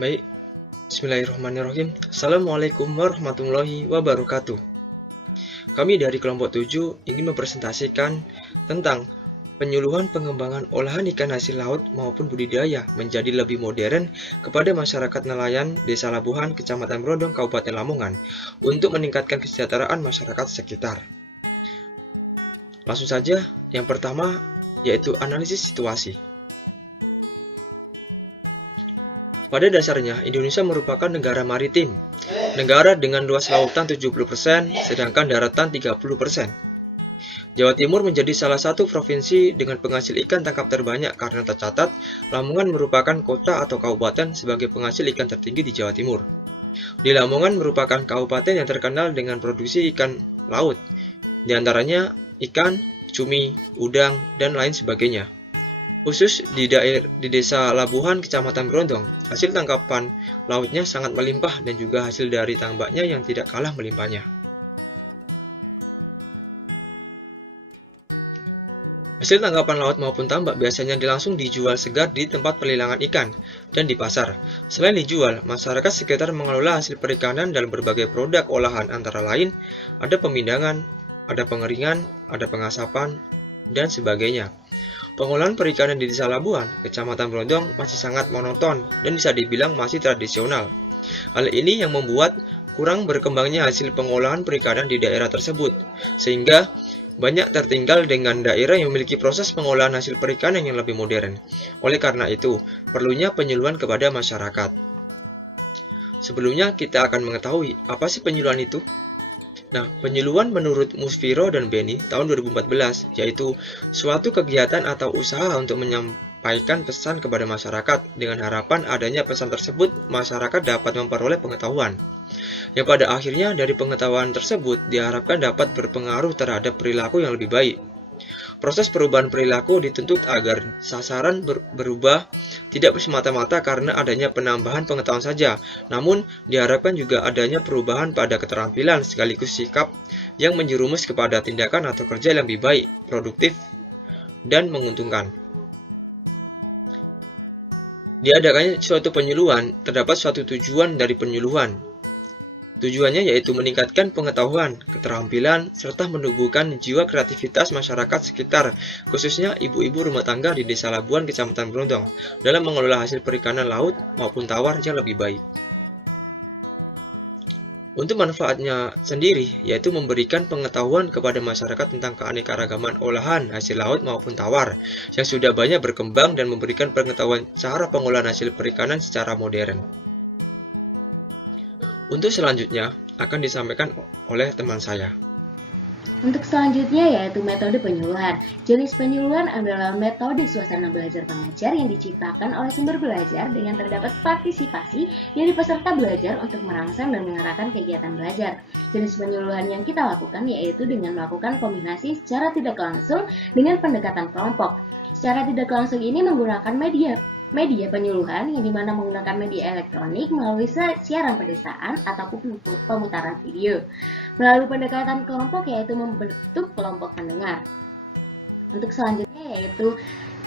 Baik, bismillahirrahmanirrahim. Assalamualaikum warahmatullahi wabarakatuh. Kami dari kelompok 7 ingin mempresentasikan tentang penyuluhan pengembangan olahan ikan hasil laut maupun budidaya menjadi lebih modern kepada masyarakat nelayan Desa Labuhan, Kecamatan Brondong, Kabupaten Lamongan untuk meningkatkan kesejahteraan masyarakat sekitar. Langsung saja, yang pertama yaitu analisis situasi. Pada dasarnya, Indonesia merupakan negara maritim, negara dengan luas lautan 70%, sedangkan daratan 30%. Jawa Timur menjadi salah satu provinsi dengan penghasil ikan tangkap terbanyak karena tercatat Lamongan merupakan kota atau kabupaten sebagai penghasil ikan tertinggi di Jawa Timur. Di Lamongan merupakan kabupaten yang terkenal dengan produksi ikan laut, di antaranya ikan, cumi, udang, dan lain sebagainya. Khusus di Desa Labuhan, Kecamatan Brondong, hasil tangkapan lautnya sangat melimpah dan juga hasil dari tambaknya yang tidak kalah melimpahnya. Hasil tangkapan laut maupun tambak biasanya langsung dijual segar di tempat pelelangan ikan dan di pasar. Selain dijual, masyarakat sekitar mengelola hasil perikanan dalam berbagai produk olahan antara lain ada pemindangan, ada pengeringan, ada pengasapan, dan sebagainya. Pengolahan perikanan di Desa Labuhan, Kecamatan Brondong masih sangat monoton dan bisa dibilang masih tradisional. Hal ini yang membuat kurang berkembangnya hasil pengolahan perikanan di daerah tersebut, sehingga banyak tertinggal dengan daerah yang memiliki proses pengolahan hasil perikanan yang lebih modern. Oleh karena itu, perlunya penyuluhan kepada masyarakat. Sebelumnya kita akan mengetahui apa sih penyuluhan itu? Nah, penyuluhan menurut Musfiro dan Beni tahun 2014 yaitu suatu kegiatan atau usaha untuk menyampaikan pesan kepada masyarakat dengan harapan adanya pesan tersebut masyarakat dapat memperoleh pengetahuan. Yang pada akhirnya dari pengetahuan tersebut diharapkan dapat berpengaruh terhadap perilaku yang lebih baik. Proses perubahan perilaku dituntut agar sasaran berubah tidak semata-mata karena adanya penambahan pengetahuan saja, namun diharapkan juga adanya perubahan pada keterampilan sekaligus sikap yang menjerumus kepada tindakan atau kerja yang lebih baik, produktif, dan menguntungkan. Diadakannya suatu penyuluhan, terdapat suatu tujuan dari penyuluhan. Tujuannya yaitu meningkatkan pengetahuan, keterampilan, serta menumbuhkan jiwa kreativitas masyarakat sekitar, khususnya ibu-ibu rumah tangga di Desa Labuhan, Kecamatan Brondong, dalam mengelola hasil perikanan laut maupun tawar yang lebih baik. Untuk manfaatnya sendiri, yaitu memberikan pengetahuan kepada masyarakat tentang keanekaragaman olahan hasil laut maupun tawar, yang sudah banyak berkembang dan memberikan pengetahuan cara pengolahan hasil perikanan secara modern. Untuk selanjutnya akan disampaikan oleh teman saya. Untuk selanjutnya yaitu metode penyuluhan. Jenis penyuluhan adalah metode suasana belajar mengajar yang diciptakan oleh sumber belajar dengan terdapat partisipasi dari peserta belajar untuk merangsang dan mengarahkan kegiatan belajar. Jenis penyuluhan yang kita lakukan yaitu dengan melakukan kombinasi secara tidak langsung dengan pendekatan kelompok. Secara tidak langsung ini menggunakan media penyuluhan yang dimana menggunakan media elektronik melalui siaran pedesaan ataupun pemutaran video. Melalui pendekatan kelompok yaitu membentuk kelompok pendengar. Untuk selanjutnya yaitu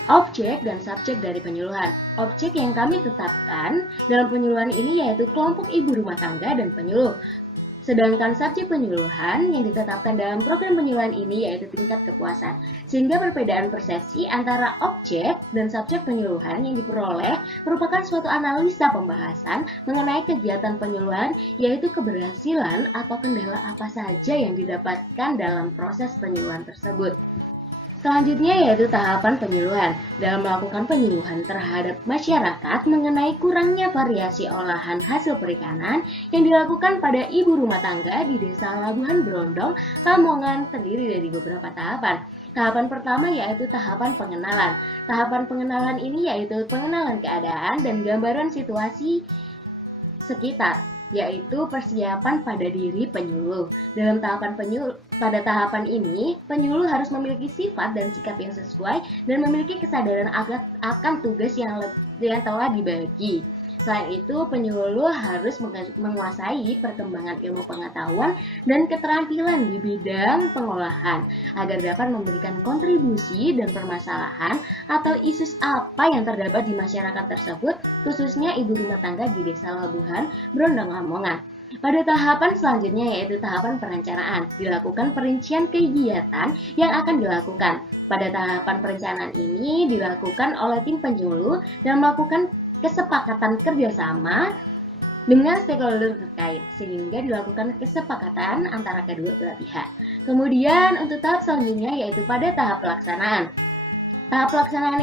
objek dan subjek dari penyuluhan. Objek yang kami tetapkan dalam penyuluhan ini yaitu kelompok ibu rumah tangga dan penyuluh. Sedangkan subjek penyuluhan yang ditetapkan dalam program penyuluhan ini yaitu tingkat kepuasan. Sehingga perbedaan persepsi antara objek dan subjek penyuluhan yang diperoleh merupakan suatu analisa pembahasan mengenai kegiatan penyuluhan yaitu keberhasilan atau kendala apa saja yang didapatkan dalam proses penyuluhan tersebut. Selanjutnya yaitu tahapan penyuluhan. Dalam melakukan penyuluhan terhadap masyarakat mengenai kurangnya variasi olahan hasil perikanan yang dilakukan pada ibu rumah tangga di Desa Labuhan Brondong, Lamongan terdiri dari beberapa tahapan. Tahapan pertama yaitu tahapan pengenalan. Tahapan pengenalan ini yaitu pengenalan keadaan dan gambaran situasi sekitar, yaitu persiapan pada diri penyuluh. Pada tahapan ini, penyuluh harus memiliki sifat dan sikap yang sesuai dan memiliki kesadaran akan tugas yang telah dibagi. Selain itu, penyuluh harus menguasai perkembangan ilmu pengetahuan dan keterampilan di bidang pengolahan agar dapat memberikan kontribusi dan permasalahan atau isu apa yang terdapat di masyarakat tersebut, khususnya ibu rumah tangga di Desa Labuhan, Brondong Lamongan. Pada tahapan selanjutnya yaitu tahapan perencanaan, dilakukan perincian kegiatan yang akan dilakukan. Pada tahapan perencanaan ini dilakukan oleh tim penyuluh dan melakukan kesepakatan kerjasama dengan stakeholder terkait, sehingga dilakukan kesepakatan antara kedua belah pihak. Kemudian untuk tahap selanjutnya yaitu pada tahap pelaksanaan. Tahap pelaksanaan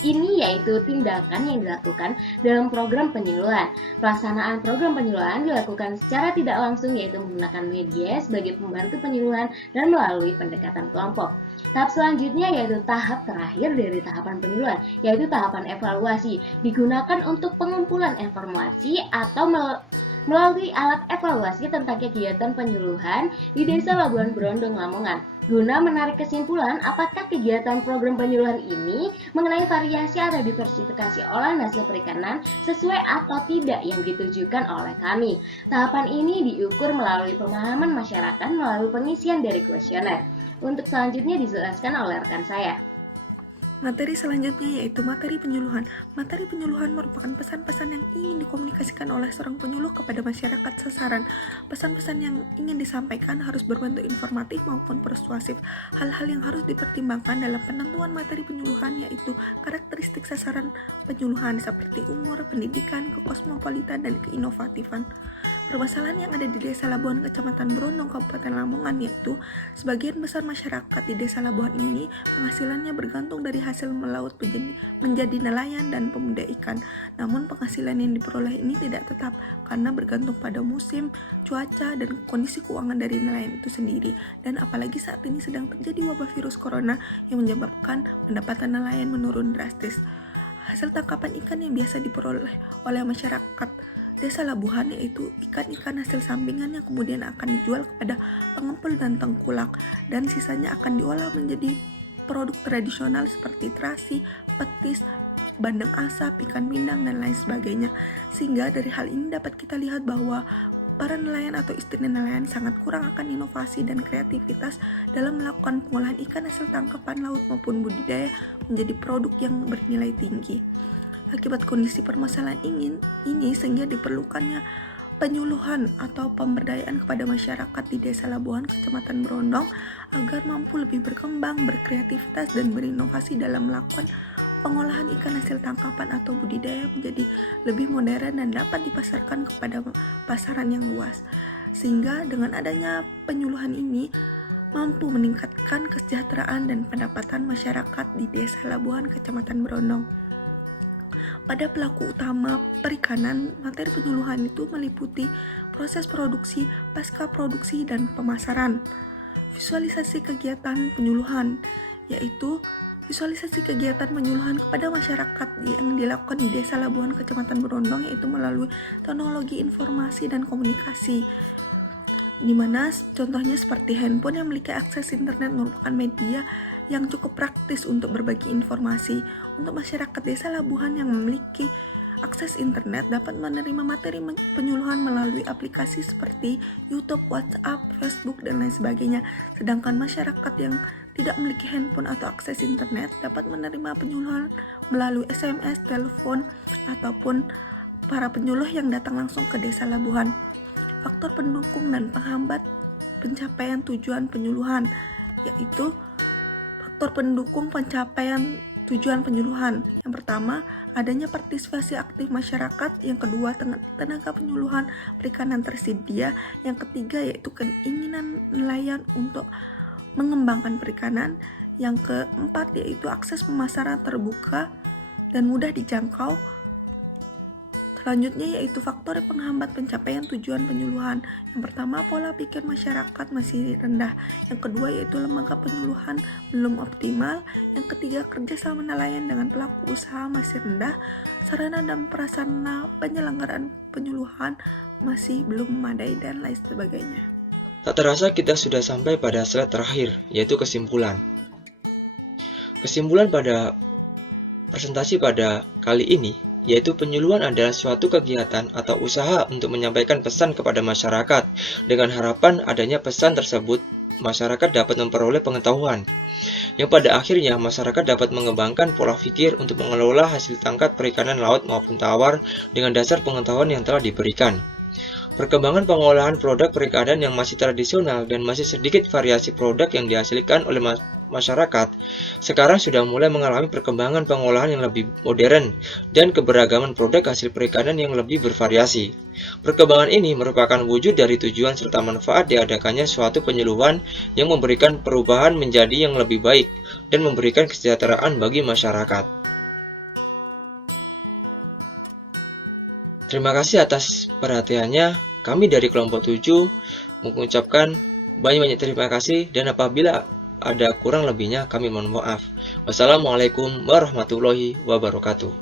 ini yaitu tindakan yang dilakukan dalam program penyuluhan. Pelaksanaan program penyuluhan dilakukan secara tidak langsung yaitu menggunakan media sebagai pembantu penyuluhan dan melalui pendekatan kelompok. Tahap selanjutnya yaitu tahap terakhir dari tahapan penyuluhan, yaitu tahapan evaluasi. Digunakan untuk pengumpulan informasi atau melalui alat evaluasi tentang kegiatan penyuluhan di Desa Labuhan Brondong Lamongan, guna menarik kesimpulan apakah kegiatan program penyuluhan ini mengenai variasi atau diversifikasi olahan hasil perikanan sesuai atau tidak yang ditujukan oleh kami. Tahapan ini diukur melalui pemahaman masyarakat melalui pengisian dari kuesioner. Untuk selanjutnya dijelaskan oleh rekan saya. Materi selanjutnya yaitu materi penyuluhan. Materi penyuluhan merupakan pesan-pesan yang ingin dikomunikasikan oleh seorang penyuluh kepada masyarakat sasaran. Pesan-pesan yang ingin disampaikan harus berbentuk informatif maupun persuasif. Hal-hal yang harus dipertimbangkan dalam penentuan materi penyuluhan yaitu karakteristik sasaran penyuluhan seperti umur, pendidikan, kekosmopolitan, dan keinovatifan. Permasalahan yang ada di Desa Labuhan, Kecamatan Brondong, Kabupaten Lamongan yaitu sebagian besar masyarakat di Desa Labuhan ini penghasilannya bergantung dari hasil melaut menjadi nelayan dan pemuda ikan. Namun penghasilan yang diperoleh ini tidak tetap karena bergantung pada musim, cuaca, dan kondisi keuangan dari nelayan itu sendiri. Dan apalagi saat ini sedang terjadi wabah virus corona yang menyebabkan pendapatan nelayan menurun drastis. Hasil tangkapan ikan yang biasa diperoleh oleh masyarakat Desa Labuhan yaitu ikan-ikan hasil sampingan yang kemudian akan dijual kepada pengepul dan tengkulak, dan sisanya akan diolah menjadi produk tradisional seperti terasi, petis, bandeng asap, ikan pindang, dan lain sebagainya. Sehingga dari hal ini dapat kita lihat bahwa para nelayan atau istri nelayan sangat kurang akan inovasi dan kreativitas dalam melakukan pengolahan ikan hasil tangkapan laut maupun budidaya menjadi produk yang bernilai tinggi. Akibat kondisi permasalahan ini sehingga diperlukannya penyuluhan atau pemberdayaan kepada masyarakat di Desa Labuhan, Kecamatan Brondong agar mampu lebih berkembang, berkreativitas, dan berinovasi dalam melakukan pengolahan ikan hasil tangkapan atau budidaya menjadi lebih modern dan dapat dipasarkan kepada pasaran yang luas. Sehingga dengan adanya penyuluhan ini mampu meningkatkan kesejahteraan dan pendapatan masyarakat di Desa Labuhan, Kecamatan Brondong. Pada pelaku utama perikanan, materi penyuluhan itu meliputi proses produksi, pasca produksi, dan pemasaran. Visualisasi kegiatan penyuluhan, yaitu visualisasi kegiatan penyuluhan kepada masyarakat yang dilakukan di Desa Labuhan, Kecamatan Brondong, yaitu melalui teknologi informasi dan komunikasi, di mana contohnya seperti handphone yang memiliki akses internet merupakan media yang cukup praktis untuk berbagi informasi. Untuk masyarakat Desa Labuhan yang memiliki akses internet dapat menerima materi penyuluhan melalui aplikasi seperti YouTube, WhatsApp, Facebook, dan lain sebagainya. Sedangkan masyarakat yang tidak memiliki handphone atau akses internet dapat menerima penyuluhan melalui SMS, telepon, ataupun para penyuluh yang datang langsung ke Desa Labuhan. Faktor pendukung dan penghambat pencapaian tujuan penyuluhan, yaitu faktor pendukung pencapaian tujuan penyuluhan. Yang pertama, adanya partisipasi aktif masyarakat. Yang kedua, tenaga penyuluhan perikanan tersedia. Yang ketiga, yaitu keinginan nelayan untuk mengembangkan perikanan. Yang keempat, yaitu akses pemasaran terbuka dan mudah dijangkau. Selanjutnya yaitu faktor penghambat pencapaian tujuan penyuluhan. Yang pertama, pola pikir masyarakat masih rendah. Yang kedua yaitu lembaga penyuluhan belum optimal. Yang ketiga, kerjasama nelayan dengan pelaku usaha masih rendah. Sarana dan prasarana penyelenggaraan penyuluhan masih belum memadai, dan lain sebagainya. Tak terasa kita sudah sampai pada slide terakhir, yaitu kesimpulan. Kesimpulan pada presentasi pada kali ini yaitu penyuluhan adalah suatu kegiatan atau usaha untuk menyampaikan pesan kepada masyarakat dengan harapan adanya pesan tersebut masyarakat dapat memperoleh pengetahuan yang pada akhirnya masyarakat dapat mengembangkan pola pikir untuk mengelola hasil tangkap perikanan laut maupun tawar dengan dasar pengetahuan yang telah diberikan. Perkembangan pengolahan produk perikanan yang masih tradisional dan masih sedikit variasi produk yang dihasilkan oleh masyarakat, sekarang sudah mulai mengalami perkembangan pengolahan yang lebih modern dan keberagaman produk hasil perikanan yang lebih bervariasi. Perkembangan ini merupakan wujud dari tujuan serta manfaat diadakannya suatu penyuluhan yang memberikan perubahan menjadi yang lebih baik dan memberikan kesejahteraan bagi masyarakat. Terima kasih atas perhatiannya. Kami dari kelompok 7 mengucapkan banyak-banyak terima kasih dan apabila ada kurang lebihnya kami mohon maaf. Wassalamualaikum warahmatullahi wabarakatuh.